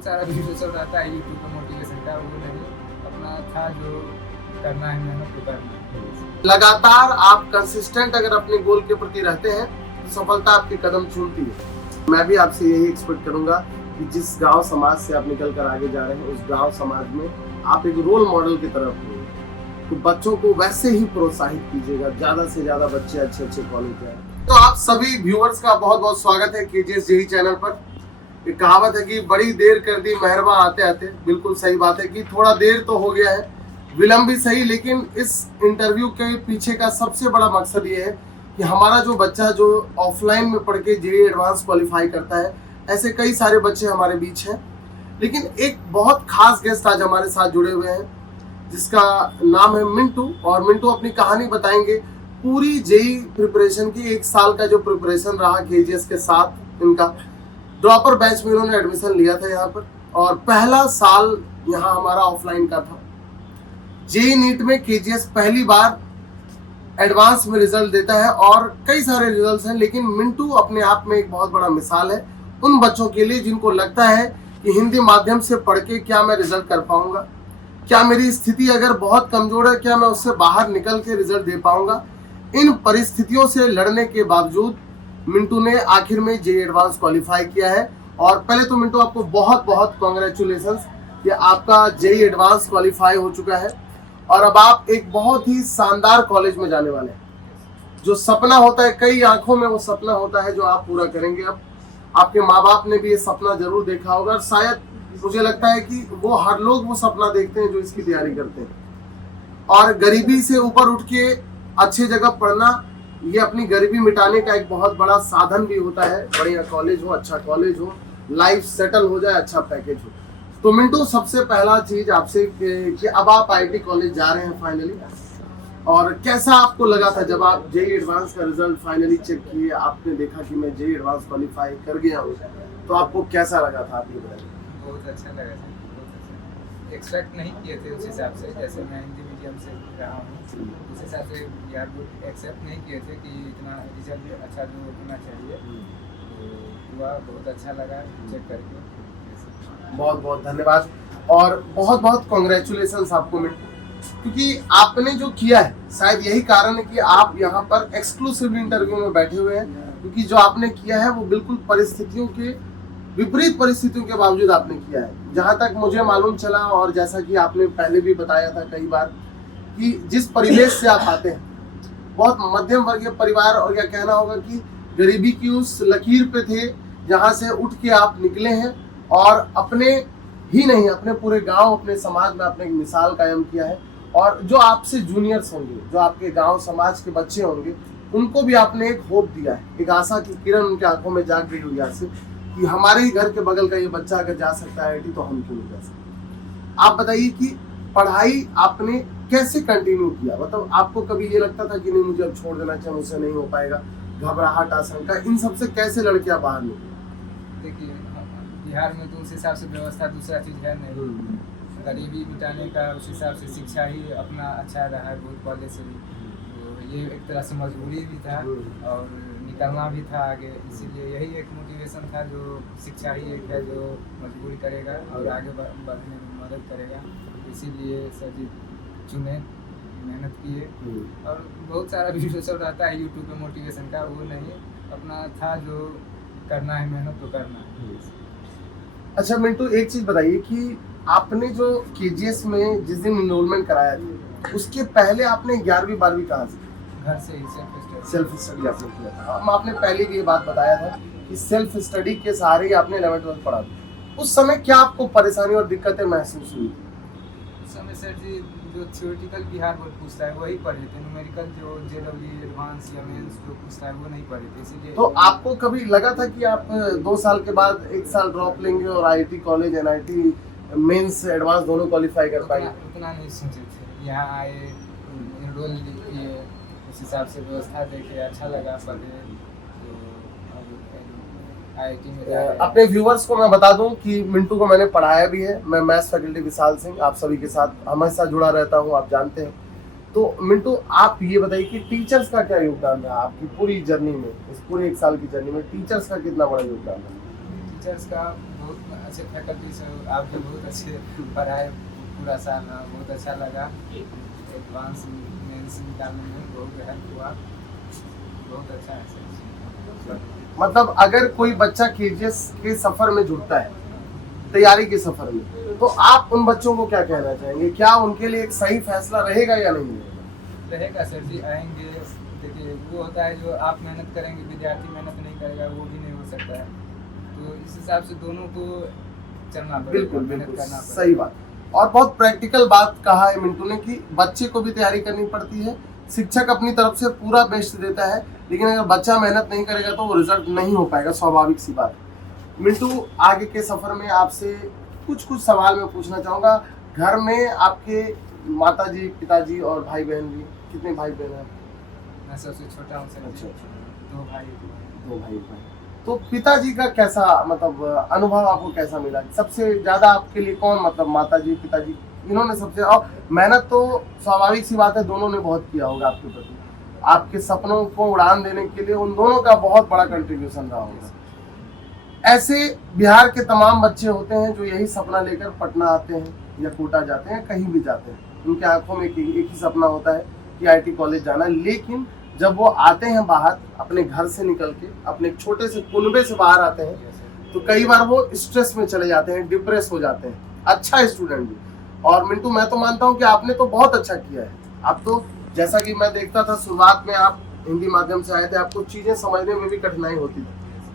बहुत सारा वीडियो सब रहता है यूट्यूब पे मोटिवेशन का, वो नहीं, अपना था जो करना है मेहनत तो करना है। लगातार आप कंसिस्टेंट अगर अपने गोल के प्रति रहते हैं तो सफलता आपके कदम चूमती है। मैं भी आपसे यही एक्सपेक्ट करूंगा कि जिस गांव समाज से आप निकल कर आगे जा रहे हैं उस गांव समाज में आप एक रोल मॉडल की तरफ हो, तो बच्चों को वैसे ही प्रोत्साहित कीजिएगा, ज्यादा से ज्यादा बच्चे अच्छे अच्छे कॉलेज जाए। तो आप सभी व्यूअर्स का बहुत बहुत स्वागत है केजीएस जेई चैनल पर। एक कहावत है कि बड़ी देर कर दी मेहरबा आते आते। बिल्कुल सही बात है कि थोड़ा देर तो हो गया है, विलंब भी सही, लेकिन इस इंटरव्यू के पीछे का सबसे बड़ा मकसद ये है कि हमारा जो बच्चा जो ऑफलाइन में पढ़ के जेईई एडवांस क्वालिफाई करता है, ऐसे कई सारे बच्चे हमारे बीच हैं, लेकिन एक बहुत खास गेस्ट आज हमारे साथ जुड़े हुए हैं जिसका नाम है मिंटू। और मिंटू अपनी कहानी बताएंगे पूरी जेईई प्रिपरेशन की, एक साल का जो प्रिपरेशन रहा केजीएस के साथ। इनका ड्रॉपर बैच में इन्होंने एडमिशन लिया था यहाँ पर, और पहला साल यहाँ हमारा ऑफलाइन का था। जेईई नीट में केजीएस पहली बार एडवांस में रिजल्ट देता है और कई सारे रिजल्ट्स हैं, लेकिन मिंटू अपने आप में एक बहुत बड़ा मिसाल है उन बच्चों के लिए जिनको लगता है कि हिंदी माध्यम से पढ़ के क्या मैं रिजल्ट कर पाऊंगा, क्या मेरी स्थिति अगर बहुत कमजोर है, क्या मैं उससे बाहर निकल के रिजल्ट दे पाऊंगा। इन परिस्थितियों से लड़ने के बावजूद मिंटू ने आखिर में जेईई एडवांस क्वालिफाई किया है। और पहले तो मिंटू आपको बहुत बहुत कॉन्ग्रेचुलेशंस कि आपका जेईई एडवांस क्वालिफाई हो चुका है और अब आप एक बहुत ही शानदार कॉलेज में जाने वाले हैं। जो सपना होता है कई आंखों में, वो सपना होता है जो आप पूरा करेंगे। अब आपके माँ बाप ने भी ये सपना जरूर देखा होगा, और शायद मुझे लगता है कि वो हर लोग वो सपना देखते हैं जो इसकी तैयारी करते हैं। और गरीबी से ऊपर उठ के अच्छी जगह पढ़ना, ये अपनी गरीबी मिटाने का एक बहुत बड़ा साधन भी होता है। बढ़िया कॉलेज हो, अच्छा कॉलेज हो, लाइफ सेटल हो जाए, अच्छा पैकेज हो। तो मिंटू, सबसे पहला चीज आपसे कि अब आप आईटी कॉलेज जा रहे हैं फाइनली, और कैसा आपको लगा था जब आप जेईई एडवांस का रिजल्ट फाइनली चेक किए, आपने देखा कि मैं जेईई एडवांस क्वालिफाई कर गया हूँ, तो आपको कैसा लगा था? आप ये बताइए। बहुत अच्छा लगा था, बहुत अच्छा। एक्सपेक्ट नहीं किए थे उस हिसाब से, जैसे मैं हिंदी मीडियम से रहा हूँ उस हिसाब से यार एक्सेप्ट नहीं किए थे कि इतना रिजल्ट अच्छा जो होना चाहिए, तो हुआ। बहुत अच्छा लगा चेक करके। बहुत बहुत धन्यवाद और बहुत बहुत कॉन्ग्रेचुलेशंस आपको मिंटू, क्योंकि आपने जो किया है शायद यही कारण है कि आप यहाँ पर एक्सक्लूसिव इंटरव्यू में बैठे हुए हैं, क्योंकि जो आपने किया है वो बिल्कुल परिस्थितियों के विपरीत परिस्थितियों के बावजूद आपने किया है। जहाँ तक मुझे मालूम चला और जैसा कि आपने पहले भी बताया था कई बार कि जिस परिवेश से आप आते हैं, बहुत मध्यम वर्गीय परिवार, और क्या कहना होगा कि गरीबी की उस लकीर पे थे जहाँ से उठ के आप निकले हैं और अपने ही नहीं अपने पूरे गांव, अपने समाज में आपने एक मिसाल कायम किया है। और जो आपसे जूनियर्स होंगे, जो आपके गांव समाज के बच्चे होंगे, उनको भी आपने एक होप दिया है, एक आशा की किरण उनके आंखों में जाग गई होगी आज से कि हमारे ही घर के बगल का ये बच्चा अगर जा सकता है आईटी, तो हम क्यों नहीं जा सकते। आप बताइए कि पढ़ाई आपने कैसे कंटिन्यू किया? मतलब आपको कभी ये लगता था कि नहीं मुझे अब छोड़ देना चाहिए, मुझसे नहीं हो पाएगा, घबराहट, आशंका, इन सबसे कैसे लड़के आप बाहर निकले? देखिए, बिहार में तो उस हिसाब से व्यवस्था दूसरा चीज़ है नहीं, गरीबी मिटाने का उस हिसाब से शिक्षा ही अपना अच्छा रहा है बहुत पहले से भी। तो ये एक तरह से मजबूरी भी था और निकलना भी था आगे, इसीलिए यही एक मोटिवेशन था जो शिक्षा ही एक है जो मजबूरी करेगा और आगे बढ़ने में मदद करेगा। इसीलिए सभी चुने, मेहनत किए, और बहुत सारा वीडियो सब रहता है यूट्यूब पे मोटिवेशन का, वो नहीं, अपना था जो करना है मेहनत तो करना है। अच्छा मिंटू, एक चीज बताइए कि आपने जो केजीएस में जिस दिन इनरोलमेंट कराया था उसके पहले आपने 11वीं 12वीं कहाँ से? घर से ही सेल्फ स्टडी आपने किया था। आपने पहले भी ये बात बताया था कि सेल्फ स्टडी के सहारे ही आपने 11th 12th पढ़ा था। उस समय क्या आपको परेशानी और दिक्कतें महसूस हुई? उस समय सर जी जो थ्योरेटिकल बिहार बोर्ड पूछता है वही पढ़े थे, न्यूमेरिकल जो जेडब्ल्यू एडवांस या मेंस जो पूछता है वो नहीं पढ़े थे, इसीलिए। तो आपको कभी लगा था कि आप 2 साल के बाद 1 साल ड्रॉप लेंगे और IT college, NIT mains advance दोनों क्वालिफाई कर पाएंगे? उतना नहीं सोचे थे। यहाँ आए, एनरोल किए, उस हिसाब से व्यवस्था देखे, अच्छा लगा, पढ़े, तो आईटी में। अपने व्यूवर्स को मैं बता दूं कि मिंटू को मैंने पढ़ाया भी है। मैं मैथ्स फैकल्टी विशाल सिंह आप सभी के साथ हमेशा जुड़ा रहता हूं, आप जानते हैं। तो मिंटू, आप ये बताइए कि टीचर्स का क्या योगदान रहा आपकी पूरी जर्नी में, इस पूरे 1 साल की जर्नी में टीचर्स का कितना बड़ा योगदान है? टीचर्स का बहुत अच्छे फैकल्टीज हैं, आप भी बहुत अच्छे पढ़ाए पूरा साल। हाँ, बहुत अच्छा लगा। एडवांस मेंस निकालने में बहुत हेल्प हुआ, बहुत अच्छा है सर। मतलब अगर कोई बच्चा केजीएस के सफर में जुड़ता है, तैयारी के सफर में, तो आप उन बच्चों को क्या कहना चाहेंगे? क्या उनके लिए एक सही फैसला रहेगा या नहीं रहेगा सर जी? आएंगे, देखिए वो होता है जो आप मेहनत करेंगे, विद्यार्थी मेहनत नहीं करेगा वो भी नहीं हो सकता है। तो इस हिसाब से दोनों को चलना पड़ेगा, बिल्कुल मेहनत बिल्कुल करना पड़ेगा। सही बात। और बहुत प्रैक्टिकल बात कहा है मिंटू ने कि बच्चे को भी तैयारी करनी पड़ती है। शिक्षक अपनी तरफ से पूरा बेस्ट देता है, लेकिन अगर बच्चा मेहनत नहीं करेगा तो वो रिजल्ट नहीं हो पाएगा, स्वाभाविक सी बात है। मिंटू, आगे के सफर में आपसे कुछ सवाल मैं पूछना चाहूंगा। घर में आपके माताजी, पिताजी और भाई बहन भी, कितने भाई बहन हैं? मैं सबसे छोटा हूँ सर। अच्छा। 2 भाई। 2 भाई। तो पिताजी का कैसा मतलब अनुभव आपको कैसा मिला? सबसे ज्यादा आपके लिए कौन, मतलब माताजी, पिताजी, इन्होंने सबसे, और मेहनत तो स्वाभाविक सी बात है दोनों ने बहुत किया होगा आपके प्रति, आपके सपनों को उड़ान देने के लिए उन दोनों का बहुत बड़ा कंट्रीब्यूशन रहा होगा। ऐसे बिहार के तमाम बच्चे होते हैं जो यही सपना लेकर पटना आते हैं या कोटा जाते हैं, कहीं भी जाते हैं, उनके आंखों में एक ही सपना होता है कि आईटी कॉलेज जाना है। लेकिन जब वो आते हैं बाहर, अपने घर से निकल के, अपने छोटे से कुनबे से बाहर आते हैं, तो कई बार वो स्ट्रेस में चले जाते हैं, डिप्रेस हो जाते हैं। अच्छा स्टूडेंट भी। और मिंटू, मैं तो मानता हूँ कि आपने तो बहुत अच्छा किया है। आप तो, जैसा कि मैं देखता था शुरुआत में, आप हिंदी माध्यम से आए थे, आपको चीजें समझने में भी कठिनाई होती थी,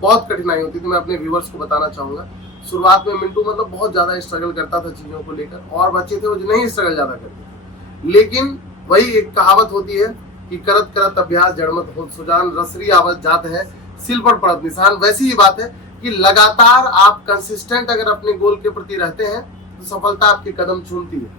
बहुत कठिनाई होती थी। मैं अपने व्यूवर्स को बताना चाहूंगा, शुरुआत में मिंटू मतलब बहुत ज्यादा स्ट्रगल करता था चीजों को लेकर, और बच्चे थे वो नहीं स्ट्रगल ज्यादा करते। लेकिन वही एक कहावत होती है कि करत करत अभ्यास जड़मत हो सुजान, रसरी आवत जात है सिल पर पड़त निशान। वैसी ही बात है कि लगातार आप कंसिस्टेंट अगर अपने गोल के प्रति रहते हैं तो सफलता आपके कदम चूमती है,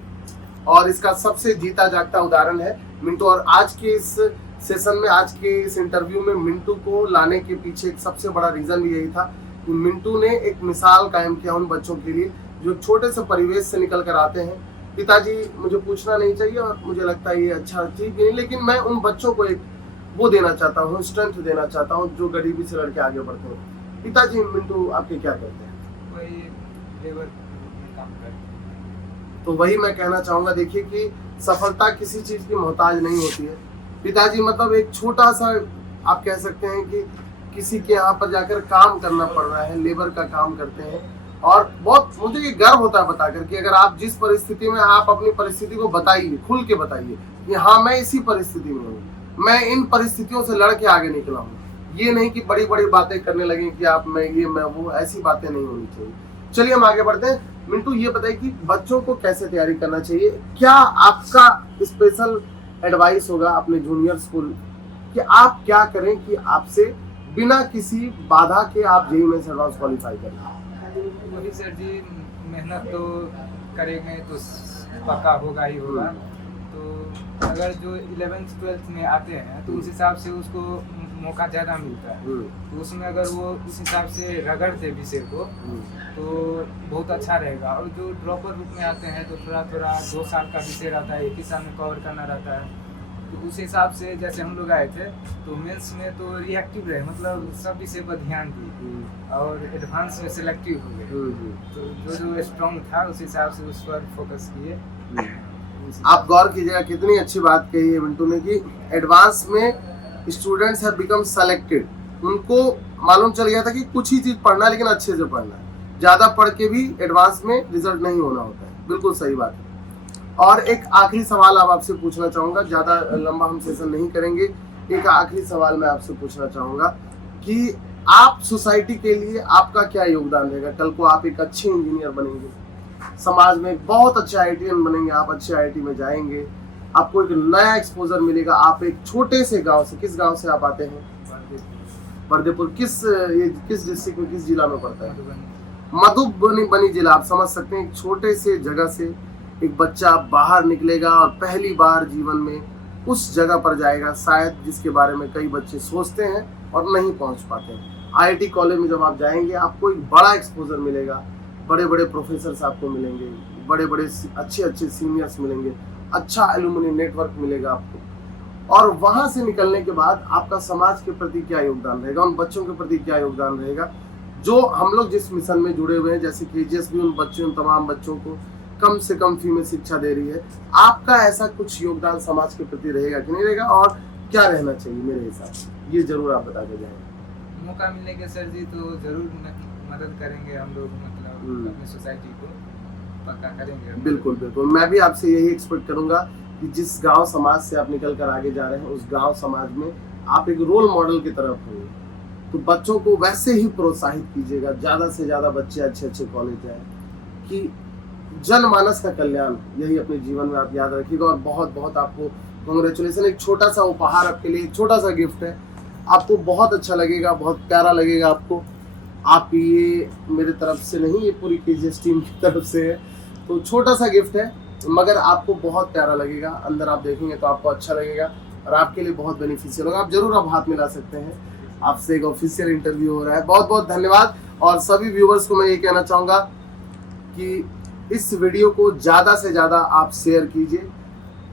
और इसका सबसे जीता जागता उदाहरण है मिंटू। और आज के इस सेशन में, आज के इस इंटरव्यू में मिंटू को लाने के पीछे एक सबसे बड़ा रीजन भी यही था कि मिंटू ने एक मिसाल कायम किया उन बच्चों के लिए जो छोटे से परिवेश से निकल कर आते हैं। पिताजी, मुझे पूछना नहीं चाहिए और मुझे लगता है ये अच्छा ठीक नहीं, लेकिन मैं उन बच्चों को एक वो देना चाहता हूँ, स्ट्रेंथ देना चाहता हूँ जो गरीबी से लड़के आगे बढ़ते हैं। पिताजी, मिंटू आपके क्या कहते हैं? वही लेबर में काम करते हैं। तो वही मैं कहना चाहूंगा, देखिए कि सफलता किसी चीज की मोहताज नहीं होती है। पिताजी मतलब एक छोटा सा, आप कह सकते हैं कि किसी के यहाँ पर जाकर काम करना पड़ रहा है, लेबर का काम करते हैं, और बहुत मुझे ये गर्व होता है बताकर कि अगर आप जिस परिस्थिति में, आप अपनी परिस्थिति को बताइए, खुल के बताइए कि हाँ मैं इसी परिस्थिति में हूँ, मैं इन परिस्थितियों से लड़ के आगे निकला हूँ। ये नहीं कि बड़ी बड़ी बातें करने लगे कि आप मैं ये मैं वो, ऐसी बातें नहीं होनी चाहिए। चलिए हम आगे बढ़ते हैं। मिंटू, ये बताइए कि बच्चों को कैसे तैयारी करना चाहिए? क्या आपका स्पेशल एडवाइस होगा अपने जूनियर स्कूल कि आप क्या करें कि आपसे बिना किसी बाधा के आप जेईई मेंस एडवांस क्वालिफाई करें? वही सर जी, मेहनत तो करेंगे तो पक्का होगा ही होगा। तो अगर जो 11th-12th में आते हैं तो उस हिसाब से उसको मौका ज़्यादा मिलता है, तो उसमें अगर वो उस हिसाब से रगड़ते विषय को तो बहुत अच्छा रहेगा। और जो ड्रॉपर रूप में आते हैं तो थोड़ा 2 साल का विषय रहता है, 1 ही साल में कवर करना रहता है। तो उस हिसाब से जैसे हम लोग आए थे तो मेंस में तो रिएक्टिव रहे, मतलब सब विषय पर ध्यान दिए, और एडवांस में सिलेक्टिव हो गए। तो जो स्ट्रॉन्ग था उस हिसाब से उस पर फोकस किए। आप गौर कीजिएगा, कितनी अच्छी बात कही है मिंटू ने कि एडवांस में स्टूडेंट्स हैव बिकम सेलेक्टेड। उनको मालूम चल गया था कि कुछ ही चीज पढ़ना है, लेकिन अच्छे से पढ़ना है। ज्यादा पढ़ के भी एडवांस में रिजल्ट नहीं होना होता है। बिल्कुल सही बात है। और एक आखिरी सवाल अब आपसे पूछना चाहूंगा, ज्यादा लंबा हम सेशन नहीं करेंगे। एक आखिरी सवाल मैं आपसे पूछना चाहूंगा कि आप सोसाइटी के लिए आपका क्या योगदान रहेगा? कल को आप एक अच्छे इंजीनियर बनेंगे, समाज में एक बहुत अच्छे आईटीएन बनेंगे, आप अच्छे आईटी में जाएंगे, आपको एक नया एक्सपोजर मिलेगा। आप एक छोटे से गांव से, किस गांव से आप आते हैं? बर्देपुर। किस डिस्ट्रिक्ट में, किस जिला में पड़ता है? मधुबनी जिला। आप समझ सकते हैं, एक छोटे से जगह से एक बच्चा बाहर निकलेगा और पहली बार जीवन में उस जगह पर जाएगा शायद जिसके बारे में कई बच्चे सोचते हैं और नहीं पहुंच पाते हैं। आईआईटी कॉलेज में जब आप जाएंगे आपको एक बड़ा एक्सपोजर मिलेगा, बड़े बड़े प्रोफेसर्स आपको मिलेंगे, बड़े बड़े अच्छे सीनियर्स मिलेंगे, अच्छा एलुमनी नेटवर्क मिलेगा आपको। और वहां से निकलने के बाद आपका समाज के प्रति क्या योगदान रहेगा, उन बच्चों के प्रति क्या योगदान रहेगा जो हम लोग जिस मिशन में जुड़े हुए हैं, जैसे KGS भी उन बच्चों, तमाम बच्चों को कम से कम फी में शिक्षा दे रही है, आपका ऐसा कुछ योगदान समाज के प्रति रहेगा कि नहीं रहेगा, और क्या रहना चाहिए मेरे हिसाब से, ये जरूर आप बता के जाएं। मौका मिलेगा सर जी तो जरूर मदद करेंगे हम लोग, मतलब अपनी सोसाइटी को पक्का करेंगे। बिल्कुल बिल्कुल, मैं भी आपसे यही एक्सपेक्ट करूंगा कि जिस गांव समाज से आप निकल कर आगे जा रहे हैं, उस गांव समाज में आप एक रोल मॉडल की तरफ होंगे, तो बच्चों को वैसे ही प्रोत्साहित कीजिएगा, ज़्यादा से ज़्यादा बच्चे अच्छे अच्छे कॉलेज जाएं, कि जनमानस का कल्याण, यही अपने जीवन में आप याद रखिएगा। और बहुत बहुत आपको कांग्रेचुलेसन, एक छोटा सा उपहार आपके लिए, एक छोटा सा गिफ्ट है, आपको बहुत अच्छा लगेगा, बहुत प्यारा लगेगा आपको। आप ये मेरे तरफ से नहीं, ये पूरी KGS टीम की तरफ से है, तो छोटा सा गिफ्ट है, मगर आपको बहुत प्यारा लगेगा, अंदर आप देखेंगे तो आपको अच्छा लगेगा और आपके लिए बहुत बेनिफिशियल होगा। आप जरूर आप हाथ मिला सकते हैं, आपसे एक ऑफिशियल इंटरव्यू हो रहा है। बहुत बहुत धन्यवाद। और सभी व्यूवर्स को मैं ये कहना चाहूँगा कि इस वीडियो को ज़्यादा से ज़्यादा आप शेयर कीजिए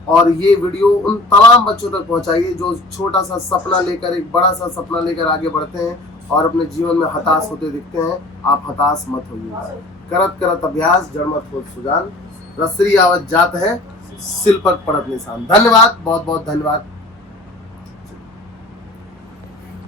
और ये वीडियो उन तमाम बच्चों तक पहुँचाइए जो छोटा सा सपना लेकर, एक बड़ा सा सपना लेकर आगे बढ़ते हैं और अपने जीवन में हताश होते दिखते हैं। आप हताश मत होइए, करत करत अभ्यास जड़ मत हो सुजान, रसरी आवत जात है सिल पर पड़त निशान। धन्यवाद, बहुत बहुत धन्यवाद।